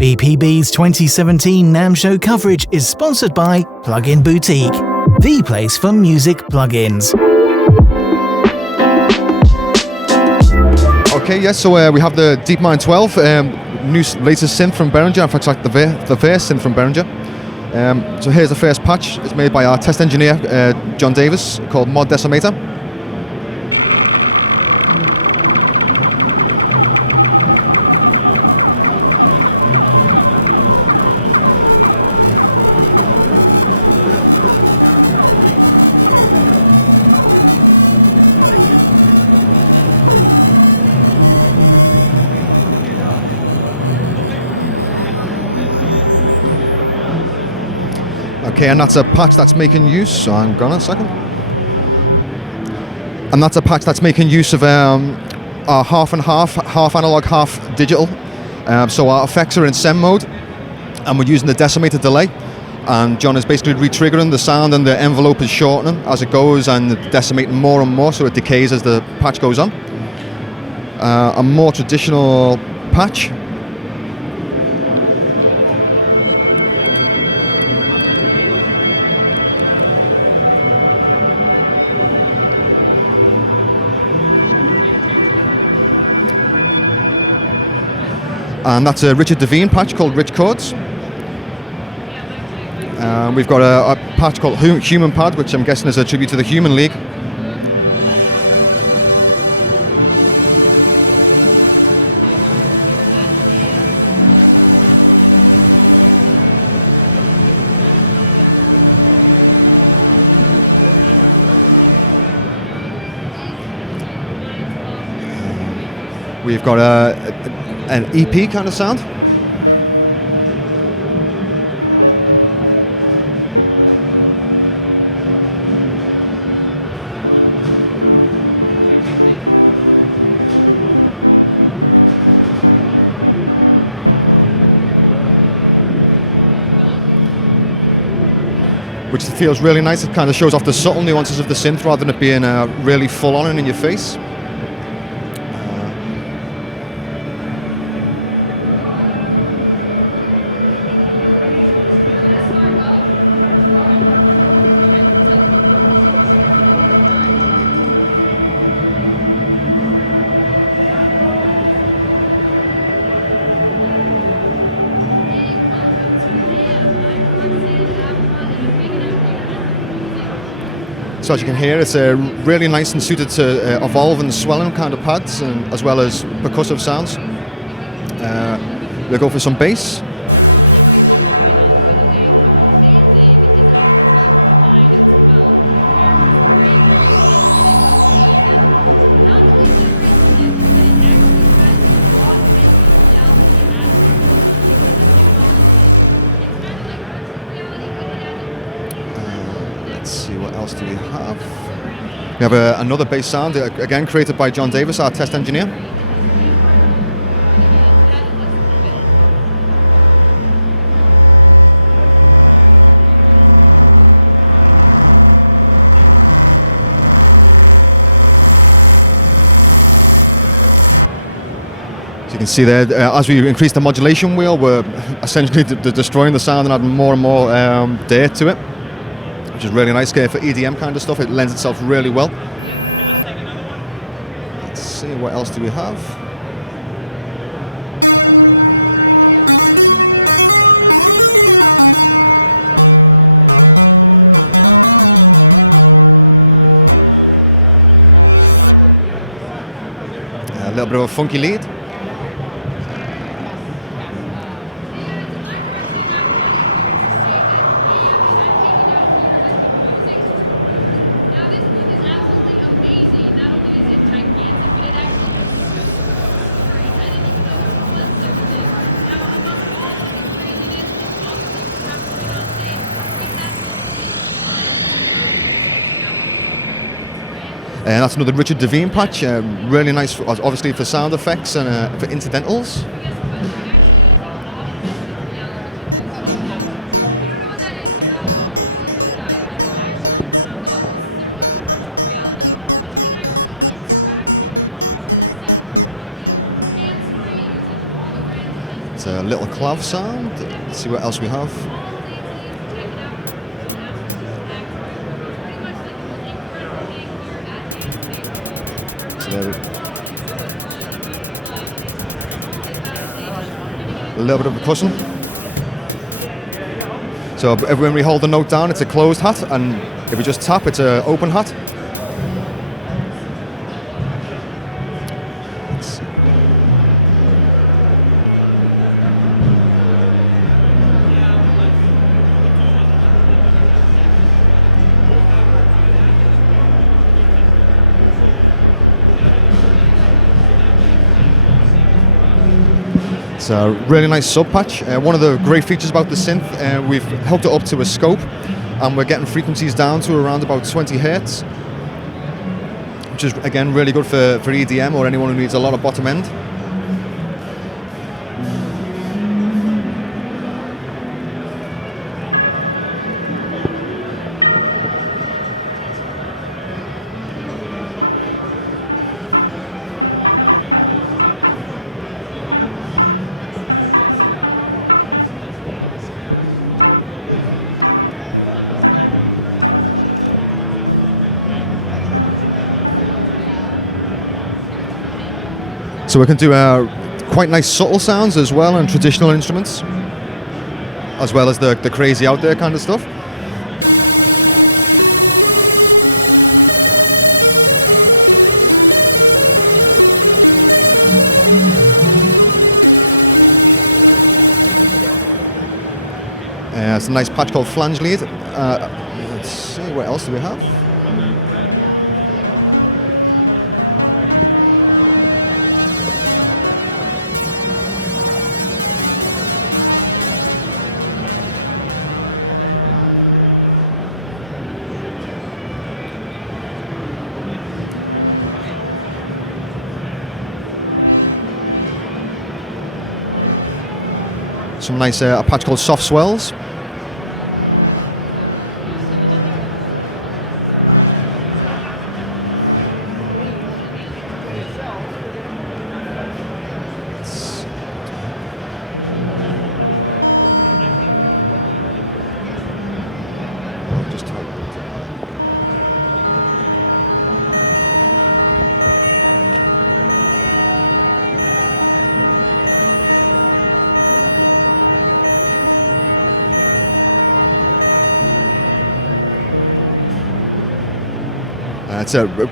BPB's 2017 NAMM Show coverage is sponsored by Plugin Boutique, the place for music plugins. Okay, yes, so we have the DeepMind 12, new latest synth from Behringer, in fact, like the first synth from Behringer. So here's the first patch. It's made by our test engineer, John Davis, called Mod Decimator. Okay, and that's a patch that's making use, hang on a second. And that's a patch that's making use of our half and half analog, half digital. So our effects are in SEM mode, and we're using the decimator delay. And John is basically re-triggering the sound, and the envelope is shortening as it goes and decimating more and more, so it decays as the patch goes on. A more traditional patch. And that's a Richard Devine patch called Rich Chords. We've got a patch called Human Pad, which I'm guessing is a tribute to the Human League. We've got an EP kind of sound. Which feels really nice. It kind of shows off the subtle nuances of the synth rather than it being really full on and in your face. So as you can hear, it's really nice and suited to evolve and swelling kind of pads, and as well as percussive sounds. We'll go for some bass. Let's see, what else do we have? We have another bass sound, again created by John Davis, our test engineer. So you can see there, as we increase the modulation wheel, we're essentially destroying the sound and adding more and more dirt to it, which is really nice for EDM kind of stuff. It lends itself really well. Let's see, what else do we have? A little bit of a funky lead. And that's another Richard Devine patch, really nice, obviously for sound effects and for incidentals. It's a little clav sound. Let's see what else we have. So there a little bit of percussion. So when we hold the note down, it's a closed hat, and if we just tap, it's an open hat. It's a really nice sub patch. One of the great features about the synth, we've hooked it up to a scope, and we're getting frequencies down to around about 20 hertz, which is again really good for EDM or anyone who needs a lot of bottom end. So we can do quite nice subtle sounds as well, and traditional instruments, as well as the crazy out there kind of stuff. It's a nice patch called Flange Lead. Let's see, what else do we have? Some nice a patch called Soft Swells.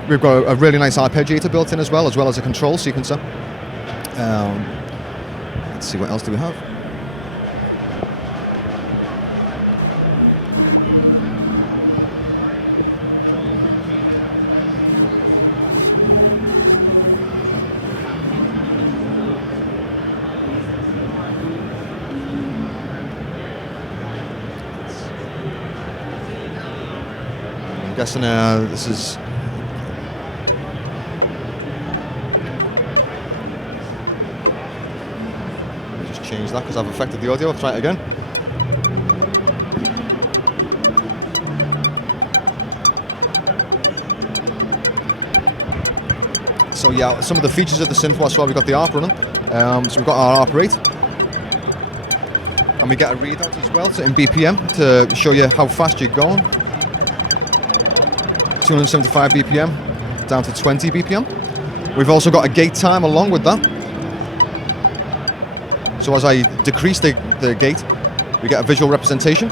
We've got a really nice arpeggiator built in as well as a control sequencer. Let's see, what else do we have? I'm guessing this is. Change that because I've affected the audio. I'll try it again. So yeah, some of the features of the synth was, well, we've got the ARP running. So we've got our ARP rate, and we get a readout as well in BPM to show you how fast you're going. 275 BPM down to 20 BPM. We've also got a gate time along with that. So as I decrease the gate, we get a visual representation.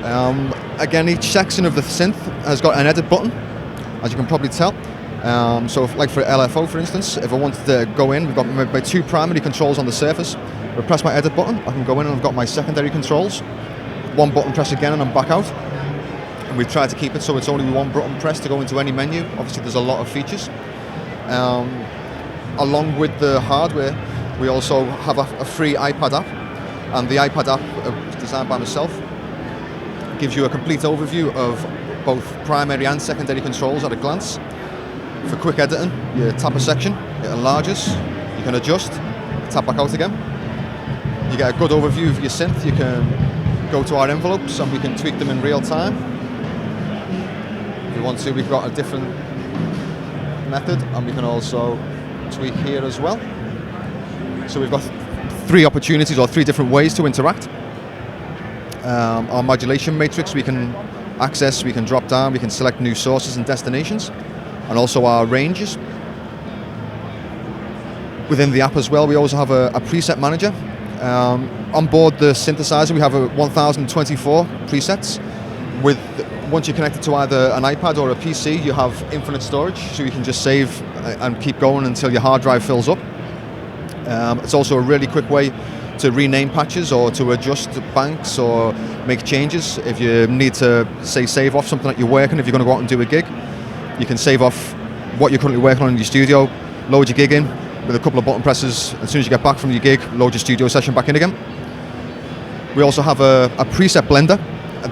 Okay. Again, each section of the synth has got an edit button, as you can probably tell. So like for LFO, for instance, if I wanted to go in, we've got my two primary controls on the surface. I press my edit button, I can go in and I've got my secondary controls. One button press again and I'm back out. And we've tried to keep it so it's only one button press to go into any menu. Obviously there's a lot of features. Along with the hardware, we also have a free iPad app, and the iPad app was designed by myself. Gives you a complete overview of both primary and secondary controls at a glance. For quick editing, you tap a section, it enlarges, you can adjust, tap back out again. You get a good overview of your synth. You can go to our envelopes and we can tweak them in real time. If you want to, we've got a different method, and we can also tweak here as well. So we've got 3 opportunities or 3 different ways to interact. Our modulation matrix we can access, we can drop down, we can select new sources and destinations, and also our ranges. Within the app as well, we also have a preset manager. On board the synthesizer, we have 1,024 presets. Once you're connected to either an iPad or a PC, you have infinite storage, so you can just save and keep going until your hard drive fills up. It's also a really quick way to rename patches or to adjust banks or make changes. If you need to, say, save off something that you're working, if you're going to go out and do a gig, you can save off what you're currently working on in your studio, load your gig in with a couple of button presses. As soon as you get back from your gig, load your studio session back in again. We also have a preset blender.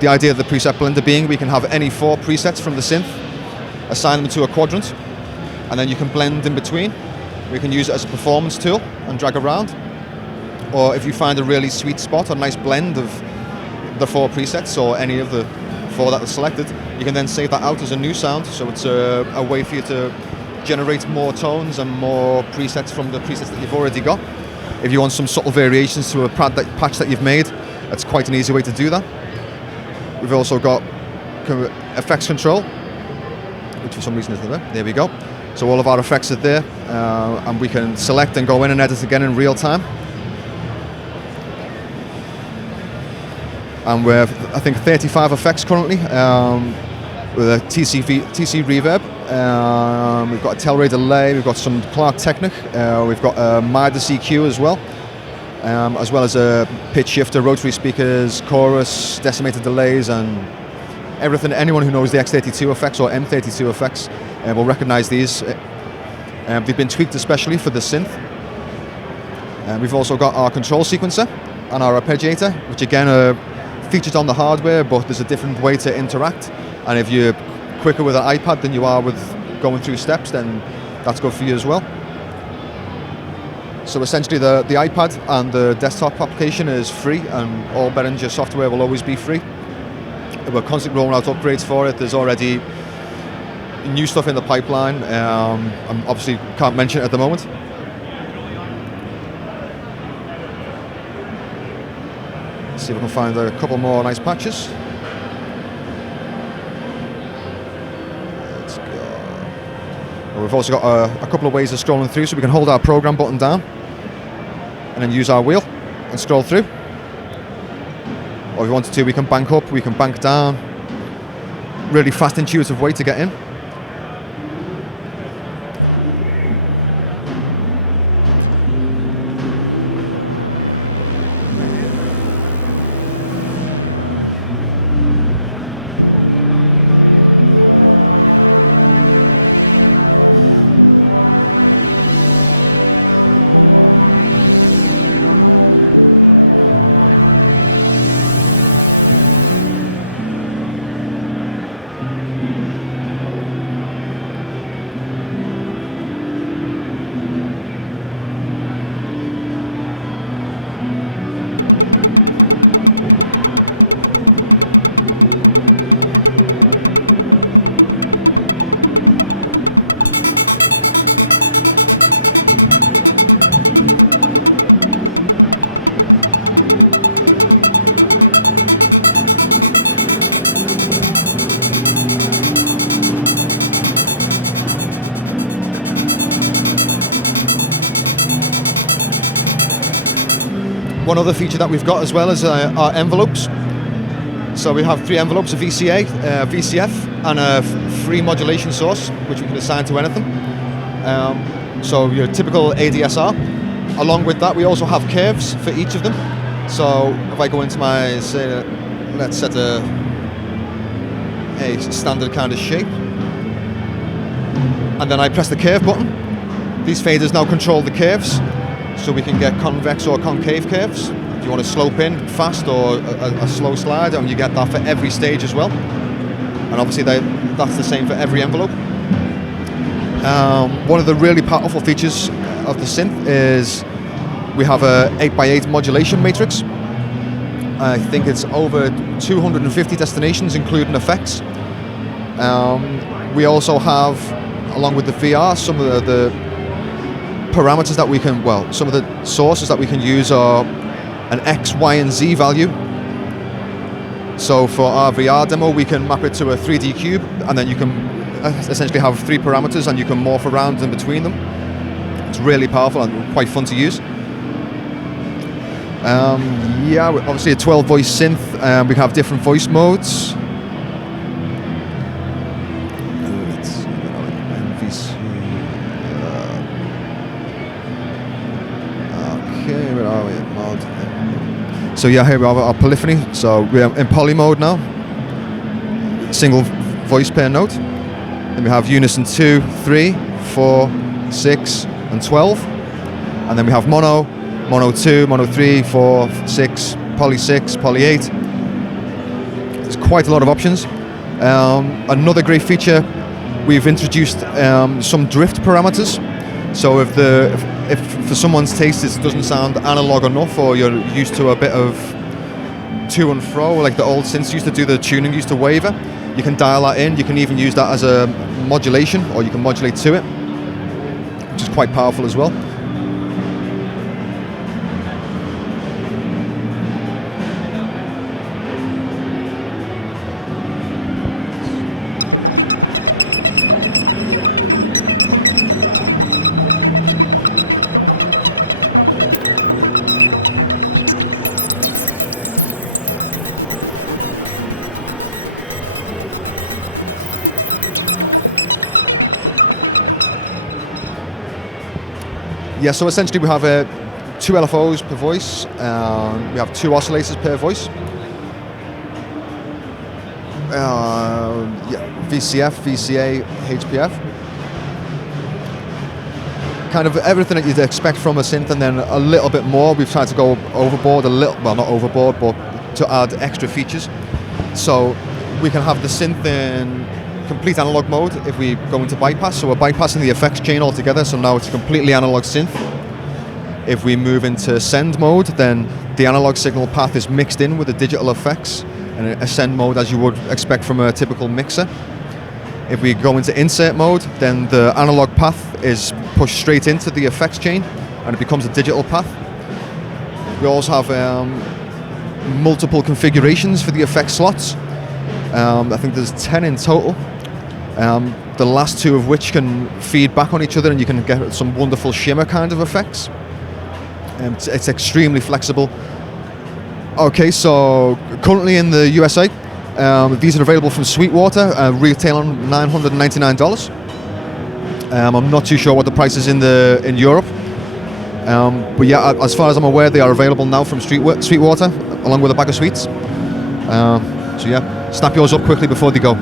The idea of the preset blender being we can have any 4 presets from the synth, assign them to a quadrant, and then you can blend in between. We can use it as a performance tool and drag around. Or if you find a really sweet spot, a nice blend of the 4 presets or any of the 4 that are selected, you can then save that out as a new sound. So it's a way for you to generate more tones and more presets from the presets that you've already got. If you want some subtle variations to a patch that you've made, that's quite an easy way to do that. We've also got effects control, which for some reason isn't there. There we go. So all of our effects are there, and we can select and go in and edit again in real time. And we're, I think, 35 effects currently, with a TC reverb. We've got a Telray delay, we've got some Clark Technic, we've got a Midas EQ as well as a pitch shifter, rotary speakers, chorus, decimated delays, and everything. Anyone who knows the X32 effects or M32 effects will recognize these. They've been tweaked especially for the synth. We've also got our control sequencer and our arpeggiator, which again are featured on the hardware, but there's a different way to interact. And if you're quicker with an iPad than you are with going through steps, then that's good for you as well. So essentially the iPad and the desktop application is free, and all Behringer software will always be free. We're constantly rolling out upgrades for it. There's already new stuff in the pipeline. I obviously can't mention it at the moment. Let's see if we can find a couple more nice patches. Let's go. We've also got a couple of ways of scrolling through, so we can hold our program button down and then use our wheel and scroll through. Or if we wanted to, we can bank up, we can bank down. Really fast, intuitive way to get in. One other feature that we've got as well is our envelopes. So we have 3 envelopes, a VCA, VCF, and a free modulation source, which we can assign to anything. So your typical ADSR. Along with that, we also have curves for each of them. So if I go into my, say, let's set a standard kind of shape, and then I press the curve button, these faders now control the curves. So we can get convex or concave curves. If you want to slope in fast or a slow slide, and you get that for every stage as well. And obviously that's the same for every envelope. One of the really powerful features of the synth is we have a 8x8 modulation matrix. I think it's over 250 destinations, including effects. We also have along with the VR, some of the parameters that we can, well, some of the sources that we can use are an X, Y, and Z value. So for our VR demo, we can map it to a 3D cube, and then you can essentially have 3 parameters, and you can morph around in between them. It's really powerful and quite fun to use. Yeah, obviously a 12-voice synth. We have different voice modes. Okay, where are we? Mod. So yeah, here we have our polyphony. So we're in poly mode now. Single voice per note. Then we have unison 2, 3, 4, 6, and 12. And then we have mono, mono 2, mono 3, 4, 6, poly 6, poly 8. There's quite a lot of options. Another great feature, we've introduced some drift parameters. So if for someone's taste it doesn't sound analog enough, or you're used to a bit of to and fro, like the old synths used to do, the tuning used to waver, you can dial that in. You can even use that as a modulation, or you can modulate to it, which is quite powerful as well. Yeah, so essentially we have 2 LFOs per voice. We have 2 oscillators per voice. Yeah, VCF, VCA, HPF. Kind of everything that you'd expect from a synth, and then a little bit more. We've tried to go overboard a little, well, not overboard, but to add extra features. So we can have the synth in complete analog mode if we go into bypass, so we're bypassing the effects chain altogether, so now it's a completely analog synth. If we move into send mode, then the analog signal path is mixed in with the digital effects, and a send mode as you would expect from a typical mixer. If we go into insert mode, then the analog path is pushed straight into the effects chain, and it becomes a digital path. We also have multiple configurations for the effect slots. I think there's 10 in total. The last 2 of which can feed back on each other, and you can get some wonderful shimmer kind of effects. It's extremely flexible. Okay, so currently in the USA, these are available from Sweetwater, retail on $999. I'm not too sure what the price is in Europe, but yeah, as far as I'm aware, they are available now from Sweetwater, along with a bag of sweets. So yeah, snap yours up quickly before they go.